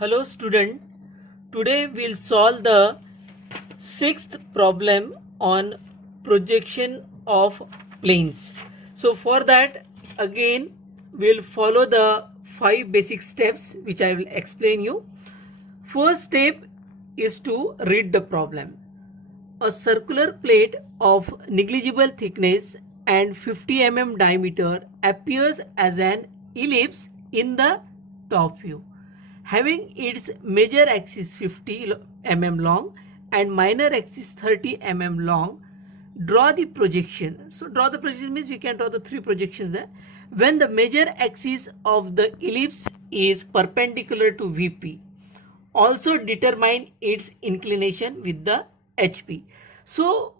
Hello student, today we'll solve the sixth problem on projection of planes. So for that again we'll follow the five basic steps which I will explain you. First step is to read the problem. A circular plate of negligible thickness and 50 diameter appears as an ellipse in the top view. Having its major axis 50 long and minor axis 30 long, draw the projection. So draw the projection means we can draw the three projections there. When the major axis of the ellipse is perpendicular to VP, also determine its inclination with the HP. So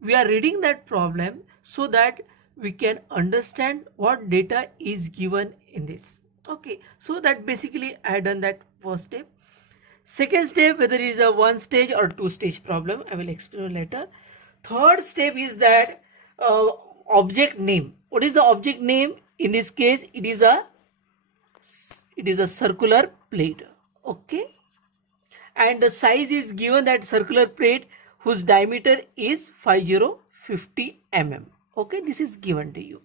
we are reading that problem so that we can understand what data is given in this. Okay, so that basically I have done that first step. Second step, whether it is a one stage or two stage problem, I will explain later. Third step is that object name. What is the object name? In this case, it is a circular plate. Okay, and the size is given that circular plate whose diameter is 50 Okay, this is given to you.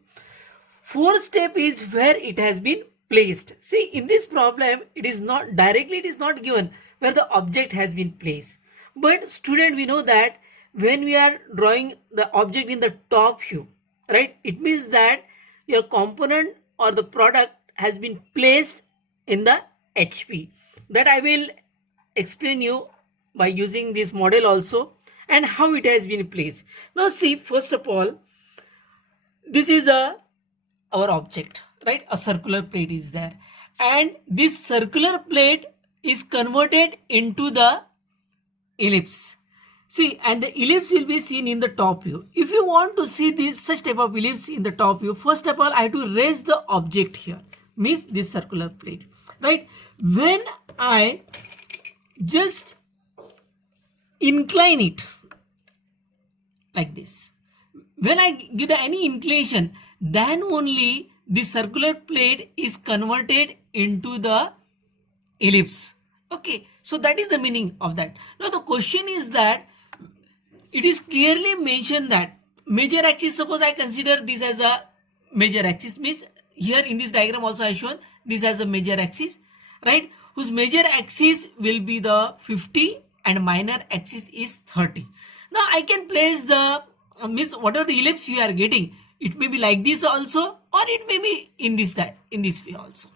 Fourth step is where it has been placed. See, in this problem, it is not directly, it is not given where the object has been placed. But student, we know that when we are drawing the object in the top view, right, it means that your component or the product has been placed in the HP. That I will explain you by using this model also and how it has been placed. Now see, first of all, this is our object, right? A circular plate is there, and this circular plate is converted into the ellipse. See, and the ellipse will be seen in the top view. If you want to see this such type of ellipse in the top view, first of all I have to raise the object here, means this circular plate, right? When I just incline it like this, when I give the any inclination, then only the circular plate is converted into the ellipse. Okay, so that is the meaning of that. Now the question is that it is clearly mentioned that major axis, suppose I consider this as a major axis, means here in this diagram also I shown this as a major axis, right, whose major axis will be the 50 and minor axis is 30. Now I can place the means whatever the ellipse you are getting, it may be like this also, or it may be in this way also.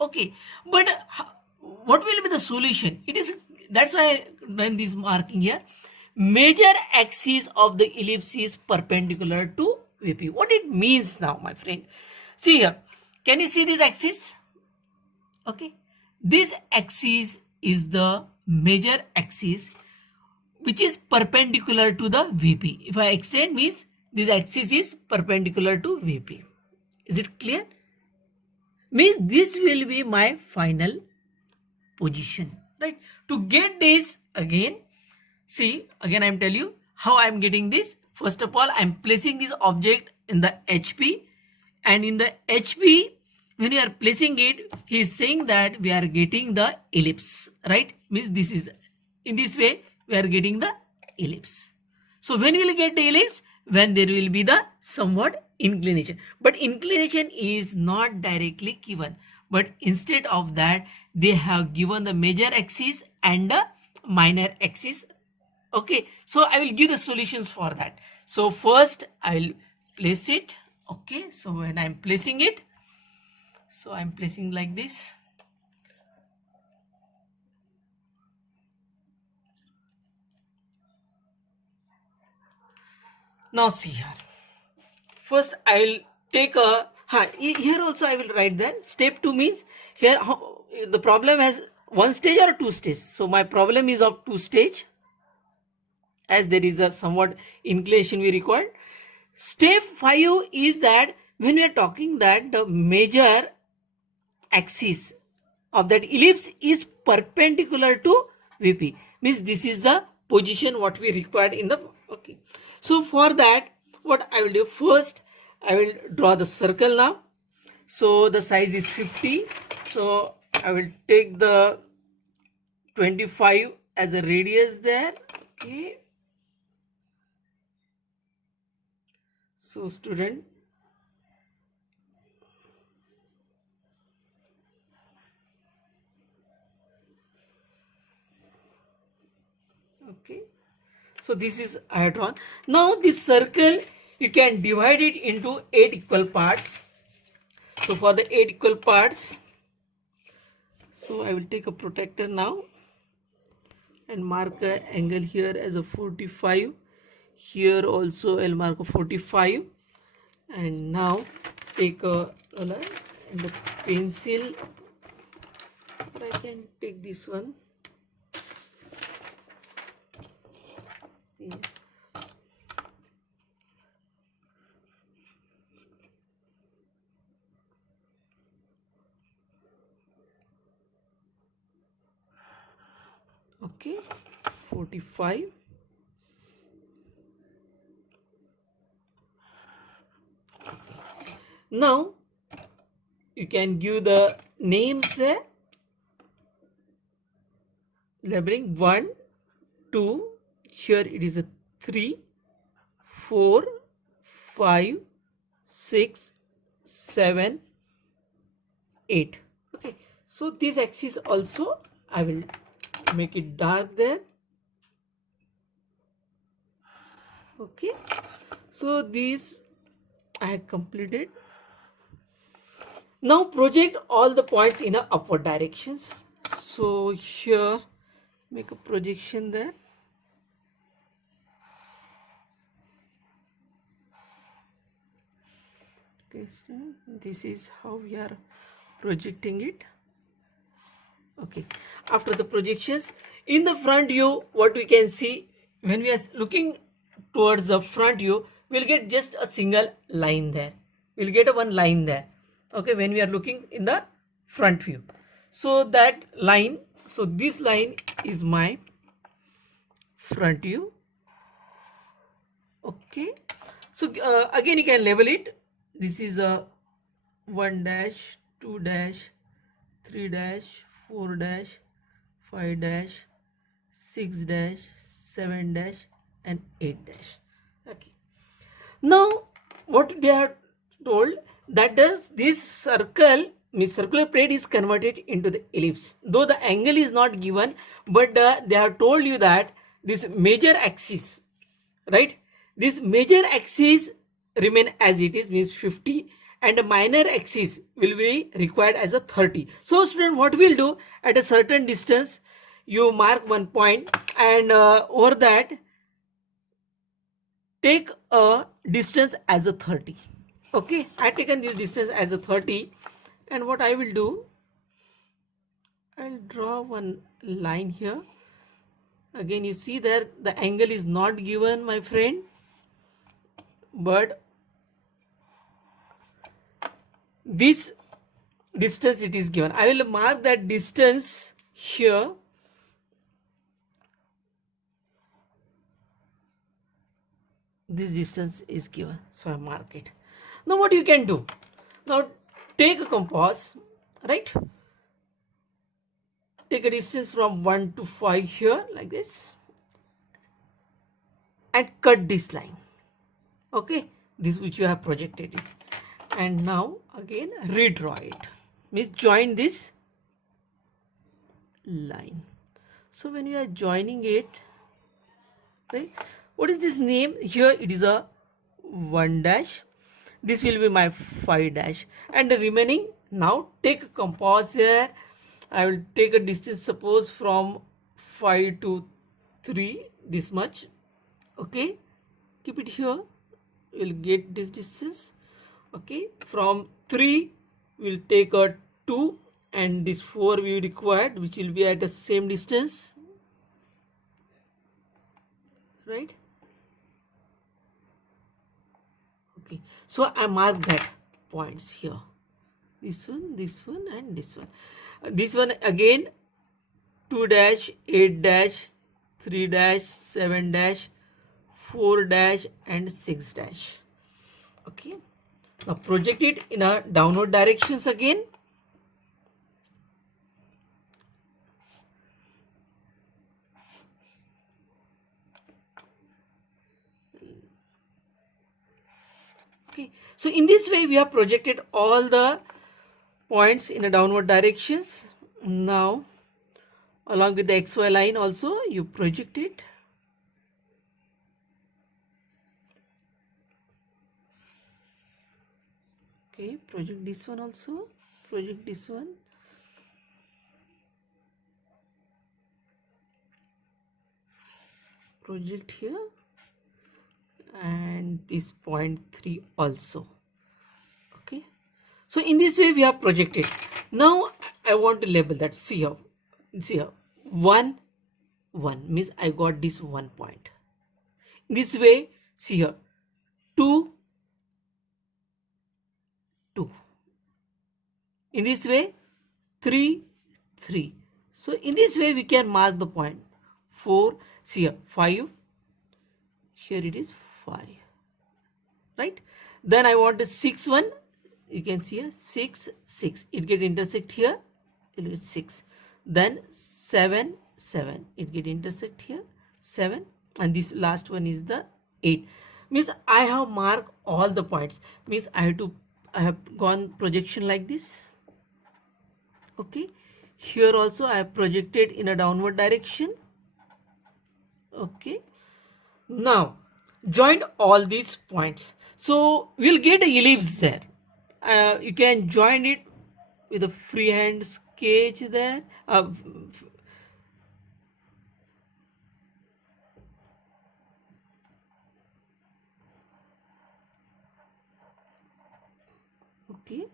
Okay, but what will be the solution? It is, that's why I done this marking here. Major axis of the ellipse is perpendicular to VP. What it means now, my friend? See here, can you see this axis? Okay, this axis is the major axis which is perpendicular to the VP. If I extend, means this axis is perpendicular to VP. Is it clear? Means this will be my final position, right? To get this again, see, again I am telling you how I am getting this. First of all, I am placing this object in the HP, and in the HP, when you are placing it, he is saying that we are getting the ellipse, right? Means this is, in this way we are getting the ellipse. So when we will get the ellipse? When there will be the somewhat inclination. But inclination is not directly given, but instead of that they have given the major axis and the minor axis. Okay, so I will give the solutions for that. So first I will place it. Okay, so when I am placing it, so I am placing like this. Now see here, first I will take a here also I will write that step 2 means here the problem has one stage or two stage. So my problem is of two stage, as there is a somewhat inclination we required. Step 5 is that when we are talking that the major axis of that ellipse is perpendicular to VP, means this is the position what we required in the. Okay, so for that what I will do, first I will draw the circle now. So the size is 50, so I will take the 25 as a radius there. Okay, so student, okay, so this is I have drawn. Now this circle you can divide it into 8 equal parts. So for the 8 equal parts, so I will take a protractor now and mark an angle here as a 45. Here also I'll mark a 45, and now take a roller and a pencil, or I can take this one. Yeah. Okay, 45. Now you can give the names, labeling 1, 2, here it is a 3, 4, 5, 6, 7, 8. Okay, so this axis also I will make it dark there. Okay, so these I have completed. Now project all the points in a upward directions. So here make a projection there. Okay, so this is how we are projecting it. Okay, after the projections in the front view, what we can see when we are looking towards the front view, we'll get just a single line there. We'll get a one line there. Okay, when we are looking in the front view, so that line, so this line is my front view. Okay, so again you can label it. This is a 1 dash, 2 dash, 3 dash, 4 dash, 5 dash, 6 dash, 7 dash, and 8 dash. Okay, now what they are told, that does this circle means circular plate is converted into the ellipse, though the angle is not given, but they have told you that this major axis, right, this major axis remain as it is, means 50, and a minor axis will be required as a 30. So student, what we'll do, at a certain distance you mark one point, and over that take a distance as a 30. Okay, I taken this distance as a 30, and what I will do, I'll draw one line here. Again you see there the angle is not given, my friend, but this distance it is given. I will mark that distance here. This distance is given, so I mark it. Now what you can do, now take a compass, right, take a distance from 1 to 5 here like this, and cut this line. Okay, this which you have projected it, and now again redraw it, means join this line. So when you are joining it, right, what is this name here, it is a 1 dash, this will be my 5 dash, and the remaining, now take a compass here. I will take a distance, suppose from 5 to 3, this much. Okay, keep it here, we'll get this distance. Okay, from 3 we'll take a 2, and this 4 we required, which will be at the same distance, right? Okay, so I mark that points here, this one, and this one. This one again 2 dash, 8 dash, 3 dash, 7 dash, 4 dash, and 6 dash. Okay, now project it in a downward directions again. So in this way we have projected all the points in a downward directions. Now along with the XY line also you project it. Okay, project this one also, project this one. Project here and this point 3 also. Okay, so in this way we have projected. Now I want to label that. See here 1 1 means I got this 1 point. In this way, see here 2 2. In this way 3 3. So in this way we can mark the point. 4, see here 5, here it is 5, right? Then I want a 6 1, you can see here 6 6, it get intersect here, it is 6. Then 7 7, it get intersect here 7, and this last one is the 8. Means I have marked all the points. Means I have gone projection like this. Okay, here also I have projected in a downward direction. Okay, now join all these points, so we'll get a ellipse there. You can join it with a freehand sketch there. Okay,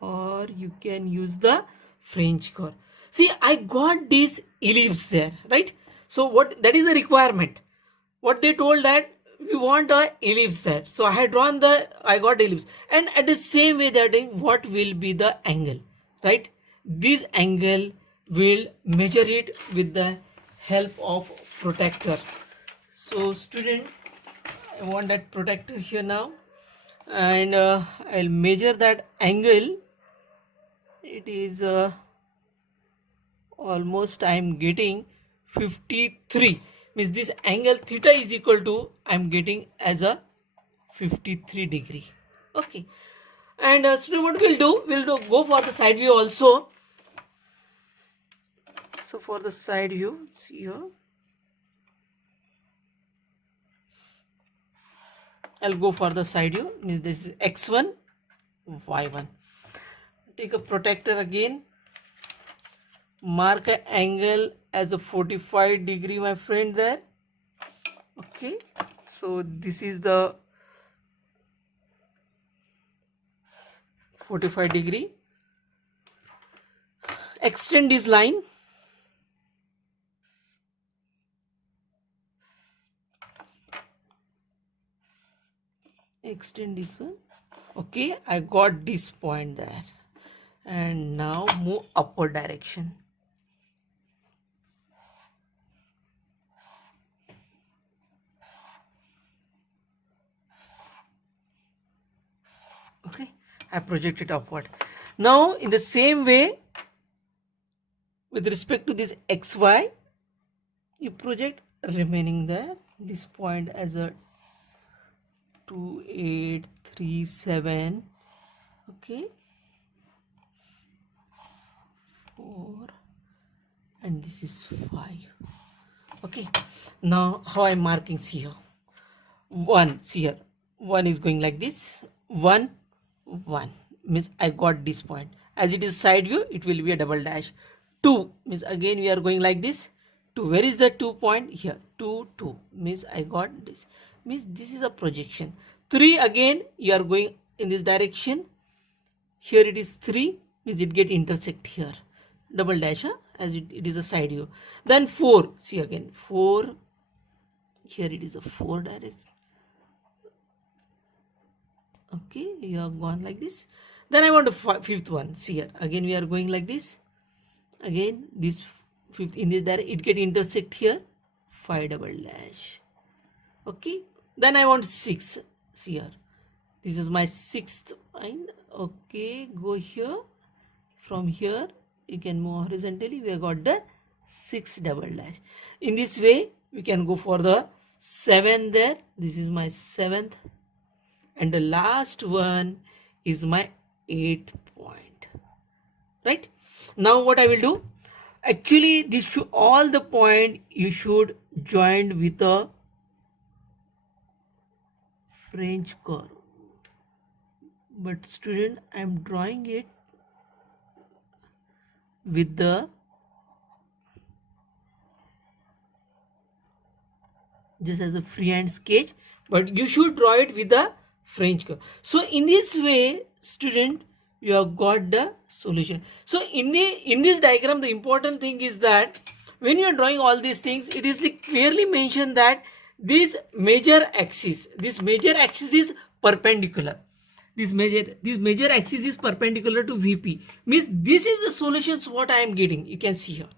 or you can use the French curve. See, I got this ellipse there, right? So what, that is the requirement. What they told that we want a ellipse there. So I had drawn I got ellipse. And at the same way they are doing, what will be the angle, right? This angle will measure it with the help of protractor. So student, I want that protractor here now, and I'll measure that angle. It is almost I'm getting 53, means this angle theta is equal to I'm getting as a 53 degree. Okay, and student, what we'll go for the side view also. So for the side view, see here, I'll go for the side view, means this is x1 y1. Take a protractor again, mark an angle as a 45 degree, my friend, there. Okay, so this is the 45 degree. Extend this line. Extend this one. Okay, I got this point there. And now move upward direction. Okay, I project it upward. Now in the same way, with respect to this xy, you project remaining there, this point as a 2837. Okay, 4, and this is 5. Okay, now how I'm marking here, 1, see here, 1 is going like this, 1 1 means I got this point. As it is side view, it will be a double dash. 2 means again we are going like this. 2, where is the 2 point? Here, 2 2 means I got this, means this is a projection. 3, again you are going in this direction. Here it is 3, means it get intersect here, double dash, as it is a side view. Then 4, see again 4, here it is a 4 direction. Okay, you have gone like this. Then I want a fifth one. See here, again we are going like this. Again this fifth, in this direction it get intersect here, 5 double dash. Okay, then I want 6. See here, this is my 6th line. Okay, go here. From here you can move horizontally. We have got the 6 double dash. In this way we can go for the 7 there. This is my 7th, and the last one is my 8th point. Right? Now what I will do? Actually, this should, all the point you should join with a French curve. But student, I am drawing it with the just as a freehand sketch, but you should draw it with the French curve. So in this way, student, you have got the solution. So in this diagram, the important thing is that when you are drawing all these things, it is like clearly mentioned that this major axis is perpendicular. This major axis is perpendicular to VP. Means this is the solutions what I am getting. You can see here,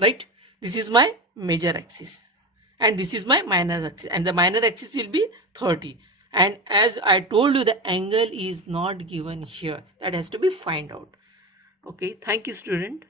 right? This is my major axis, and this is my minor axis, and the minor axis will be 30. And as I told you, the angle is not given here. That has to be find out. Okay, thank you, student.